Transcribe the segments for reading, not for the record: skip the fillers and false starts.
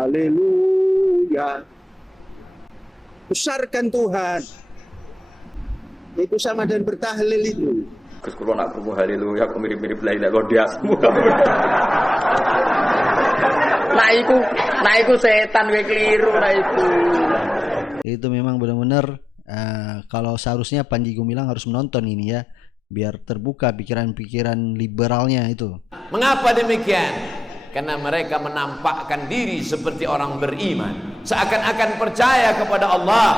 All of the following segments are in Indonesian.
Haleluya. Besarkan Tuhan. Itu sama dan bertahlil itu. Gus kula nak krungu haleluya kok mirip-mirip la ilaha illallah semua. Nah iku setan we keliru nah itu. Itu memang benar-benar kalau seharusnya Panji Gumilang harus menonton ini ya, biar terbuka pikiran-pikiran liberalnya itu. Mengapa demikian? Karena mereka menampakkan diri seperti orang beriman, seakan-akan percaya kepada Allah.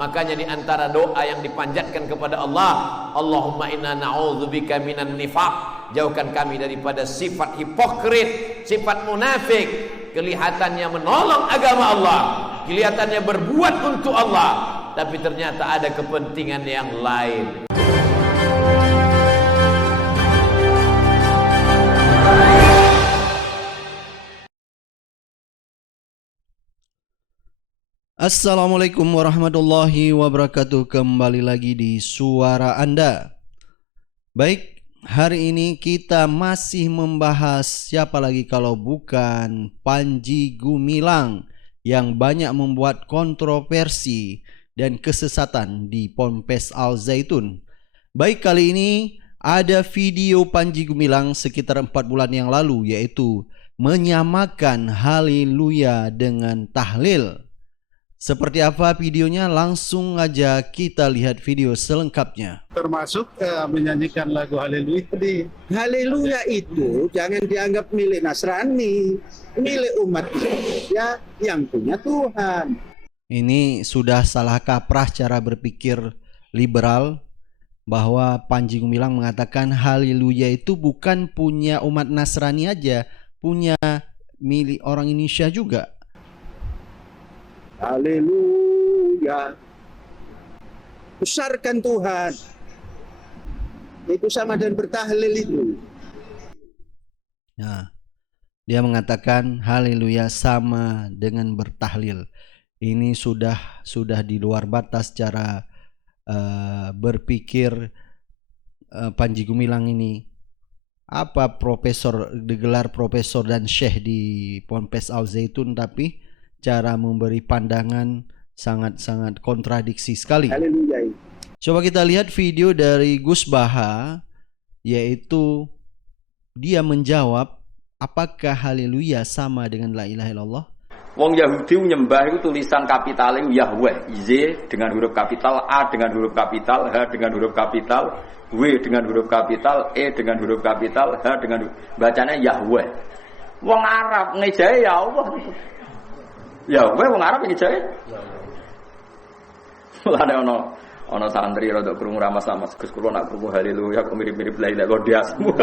Makanya di antara doa yang dipanjatkan kepada Allah, Allahumma inna na'udzubika minan nifaq, jauhkan kami daripada sifat hipokrit, sifat munafik, kelihatannya menolong agama Allah, kelihatannya berbuat untuk Allah, tapi ternyata ada kepentingan yang lain. Assalamualaikum warahmatullahi wabarakatuh. Kembali lagi di Suara Anda. Baik, hari ini kita masih membahas siapa lagi kalau bukan Panji Gumilang yang banyak membuat kontroversi dan kesesatan di Ponpes Al Zaitun. Baik, kali ini ada video Panji Gumilang sekitar 4 bulan yang lalu, yaitu menyamakan haleluya dengan tahlil. Seperti apa videonya? Langsung aja kita lihat video selengkapnya. Termasuk menyanyikan lagu Haleluya tadi. Haleluya itu jangan dianggap milik Nasrani, milik umat Indonesia yang punya Tuhan. Ini sudah salah kaprah cara berpikir liberal, bahwa Panji Gumilang mengatakan haleluya itu bukan punya umat Nasrani aja, punya milik orang Indonesia juga. Haleluya. Besarkan Tuhan. Itu sama dan bertahlil itu. Nah, dia mengatakan haleluya sama dengan bertahlil. Ini sudah di luar batas cara berpikir Panji Gumilang ini. Apa profesor, digelar profesor dan syekh di Ponpes Al Zaitun, tapi cara memberi pandangan sangat-sangat kontradiksi sekali. Haleluya. Coba kita lihat video dari Gus Baha, yaitu dia menjawab apakah haleluya sama dengan la ilaha illallah. Wong Yahudi nyembah itu tulisan kapital Yahweh, Z dengan huruf kapital, A dengan huruf kapital, H dengan huruf kapital, W dengan huruf kapital, E dengan huruf kapital, H dengan bacanya Yahweh. Wong Arab ngejae ya Allah. Yahweh wong Arab ngejae. Lah ana santri rada krungu ramas-ramas Gus kula nak krungu haleluya kok mirip-mirip la ilaha illallah semua.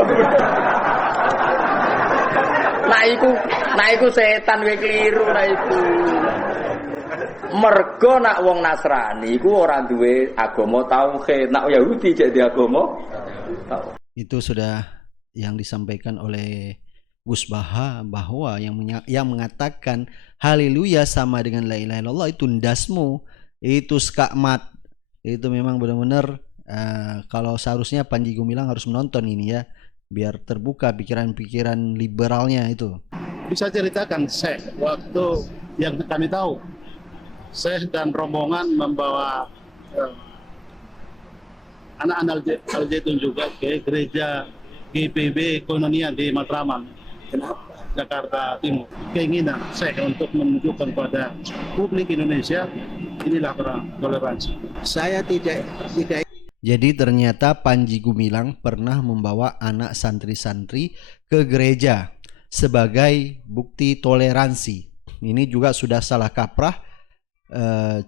Nah iku setan we keliru nah itu. Mergo nak wong Nasrani iku ora duwe agama tauhid, nak Yahudi jadi agama tauhid. Itu sudah yang disampaikan oleh Gus Baha, bahwa yang mengatakan haleluya sama dengan la ilaha illallah itu ndasmu, itu skakmat. Itu memang benar-benar kalau seharusnya Panji Gumilang harus menonton ini ya, biar terbuka pikiran-pikiran liberalnya itu. Bisa ceritakan Syekh waktu yang kami tahu Syekh dan rombongan membawa anak-anak Al Zaitun juga ke gereja GPB Koinonia di Matraman, Jakarta Timur. Keinginan Syekh untuk menunjukkan pada publik Indonesia inilah toleransi. Saya tidak. Jadi ternyata Panji Gumilang pernah membawa anak santri-santri ke gereja sebagai bukti toleransi. Ini juga sudah salah kaprah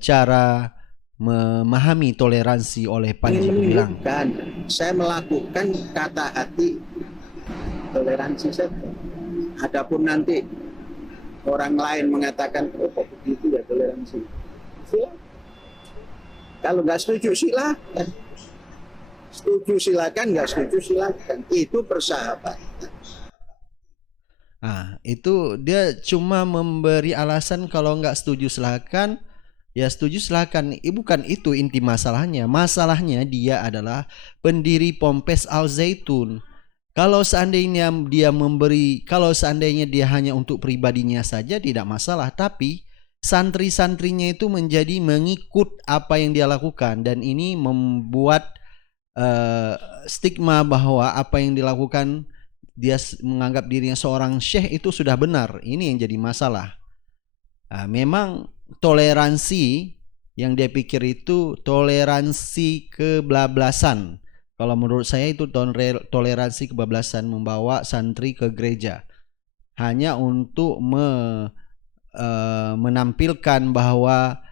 cara memahami toleransi oleh Panji Gumilang. Bukan, saya melakukan kata hati toleransi saja. Adapun nanti orang lain mengatakan oh kok begitu ya toleransi. Silakan. Kalau nggak setuju silakan. Setuju silakan, nggak setuju silakan. Itu persahabatan. Nah, itu dia cuma memberi alasan kalau nggak setuju silakan, ya setuju silakan. Bukan itu inti masalahnya. Masalahnya dia adalah pendiri Ponpes Al Zaitun. Kalau seandainya dia hanya untuk pribadinya saja tidak masalah, tapi santri-santrinya itu menjadi mengikut apa yang dia lakukan, dan ini membuat stigma bahwa apa yang dilakukan, dia menganggap dirinya seorang syekh itu sudah benar. Ini yang jadi masalah. Memang toleransi yang dia pikir itu toleransi kebablasan. Kalau menurut saya itu toleransi kebablasan, membawa santri ke gereja hanya untuk menampilkan bahwa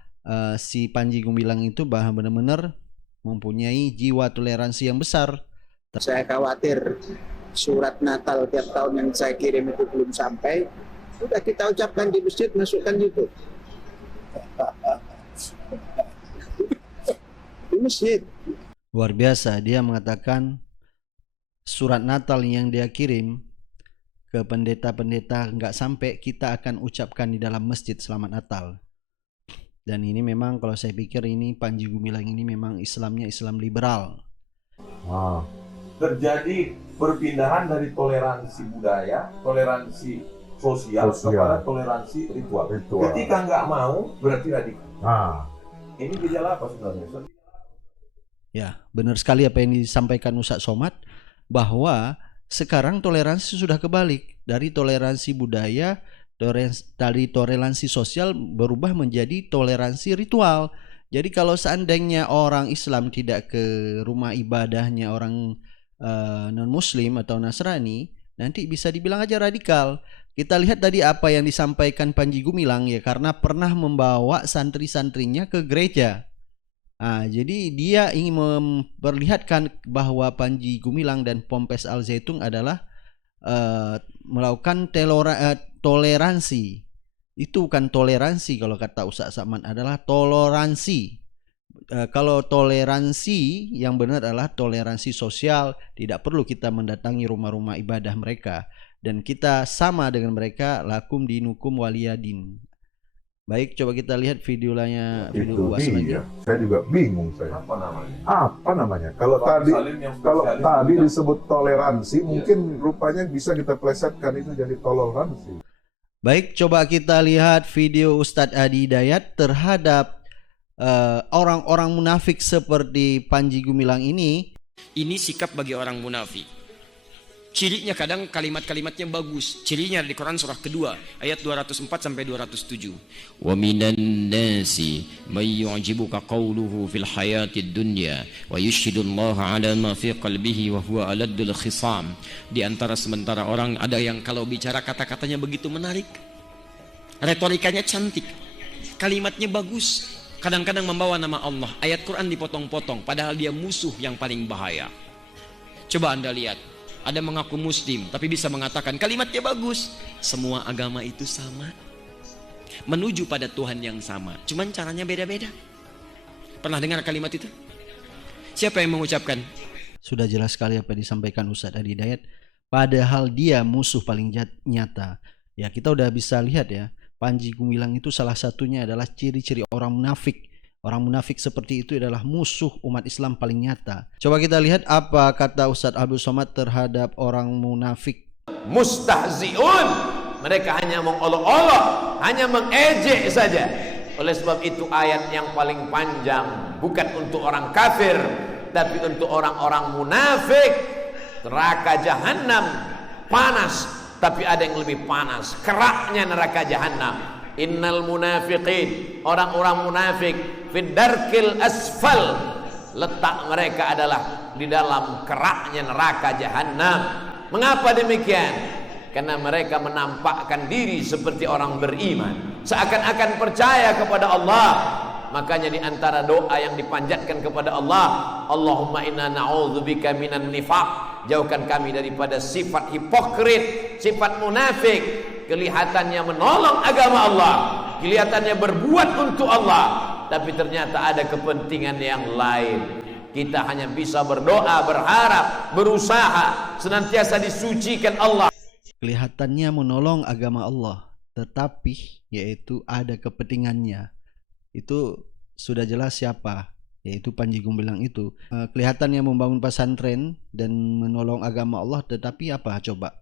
si Panji Gumilang itu benar-benar mempunyai jiwa toleransi yang besar. Saya khawatir surat Natal tiap tahun yang saya kirim itu belum sampai, sudah kita ucapkan di masjid, masukkan YouTube. Di masjid. Luar biasa, dia mengatakan surat Natal yang dia kirim ke pendeta-pendeta nggak sampai kita akan ucapkan di dalam masjid selamat Natal. Dan ini memang kalau saya pikir ini Panji Gumilang ini memang Islamnya Islam liberal. Terjadi perpindahan dari toleransi budaya, toleransi sosial kepada toleransi ritual. Ketika nggak mau berarti radikal. Ini gejala apa sebenarnya? Ya, benar sekali apa yang disampaikan Ustaz Somad, bahwa sekarang toleransi sudah kebalik. Dari toleransi budaya, dari toleransi sosial berubah menjadi toleransi ritual. Jadi kalau seandainya orang Islam tidak ke rumah ibadahnya orang non-Muslim atau Nasrani, nanti bisa dibilang aja radikal. Kita lihat tadi apa yang disampaikan Panji Gumilang, ya, karena pernah membawa santri-santrinya ke gereja. Jadi dia ingin memperlihatkan bahwa Panji Gumilang dan Ponpes Al Zaitun adalah melakukan toleransi. Itu bukan toleransi, kalau kata Ustaz Saman adalah toleransi. Kalau toleransi yang benar adalah toleransi sosial, tidak perlu kita mendatangi rumah-rumah ibadah mereka, dan kita sama dengan mereka, lakum dinukum waliyadin. Baik, coba kita lihat video buas lagi. Saya juga bingung saya. Apa namanya? Kalau tadi disebut toleransi, mungkin rupanya bisa kita plesetkan itu jadi toleransi. Baik, coba kita lihat video Ustadz Adi Hidayat terhadap orang-orang munafik seperti Panji Gumilang ini. Ini sikap bagi orang munafik. Cirinya kadang kalimat-kalimatnya bagus. Cirinya di Quran surah kedua ayat 204 sampai 207. Wa minan nasi may yu'jibuka qawluhu fil hayatid dunya wa yushhidullaha ala ma fi qalbihi wa huwa aladul khisam. Di antara sementara orang ada yang kalau bicara kata-katanya begitu menarik. Retorikanya cantik. Kalimatnya bagus. Kadang-kadang membawa nama Allah. Ayat Quran dipotong-potong padahal dia musuh yang paling bahaya. Coba Anda lihat. Ada mengaku muslim tapi bisa mengatakan kalimatnya bagus. Semua agama itu sama, menuju pada Tuhan yang sama, cuman caranya beda-beda. Pernah dengar kalimat itu? Siapa yang mengucapkan? Sudah jelas sekali apa yang disampaikan Ustadz Adi Hidayat, padahal dia musuh paling nyata. Ya, kita udah bisa lihat ya, Panji Gumilang itu salah satunya adalah ciri-ciri orang munafik. Orang munafik seperti itu adalah musuh umat Islam paling nyata. Coba kita lihat apa kata Ustadz Abdul Somad terhadap orang munafik. Mustahzi'un, mereka hanya mengolok-olok, hanya mengejek saja. Oleh sebab itu ayat yang paling panjang bukan untuk orang kafir, tapi untuk orang-orang munafik. Neraka jahanam panas, tapi ada yang lebih panas, keraknya neraka jahanam. Innal munafiqin, orang-orang munafik, fid darkil asfal, letak mereka adalah di dalam keraknya neraka jahanam. Mengapa demikian? Karena mereka menampakkan diri seperti orang beriman, seakan-akan percaya kepada Allah. Makanya di antara doa yang dipanjatkan kepada Allah, Allahumma inna na'udzubika minan nifaq, jauhkan kami daripada sifat hipokrit, sifat munafik. Kelihatannya menolong agama Allah, kelihatannya berbuat untuk Allah, tapi ternyata ada kepentingan yang lain. Kita hanya bisa berdoa, berharap, berusaha senantiasa disucikan Allah. Kelihatannya menolong agama Allah, tetapi yaitu ada kepentingannya. Itu sudah jelas siapa yaitu Panji Gumilang itu. Kelihatannya membangun pesantren dan menolong agama Allah, tetapi apa coba?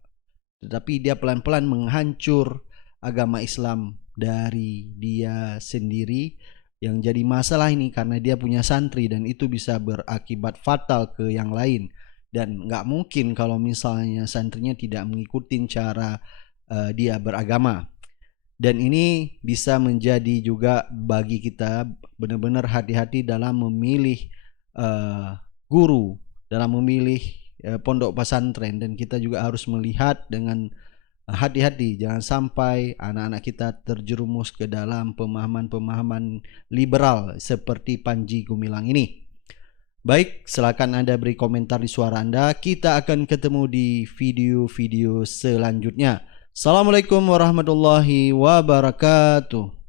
Tetapi dia pelan-pelan menghancur agama Islam dari dia sendiri. Yang jadi masalah ini karena dia punya santri dan itu bisa berakibat fatal ke yang lain. Dan nggak mungkin kalau misalnya santrinya tidak mengikuti cara dia beragama. Dan ini bisa menjadi juga bagi kita benar-benar hati-hati dalam memilih guru, dalam memilih pondok pesantren. Dan kita juga harus melihat dengan hati-hati, jangan sampai anak-anak kita terjerumus ke dalam pemahaman-pemahaman liberal seperti Panji Gumilang ini. Baik, silakan Anda beri komentar di suara Anda. Kita akan ketemu di video-video selanjutnya. Assalamualaikum warahmatullahi wabarakatuh.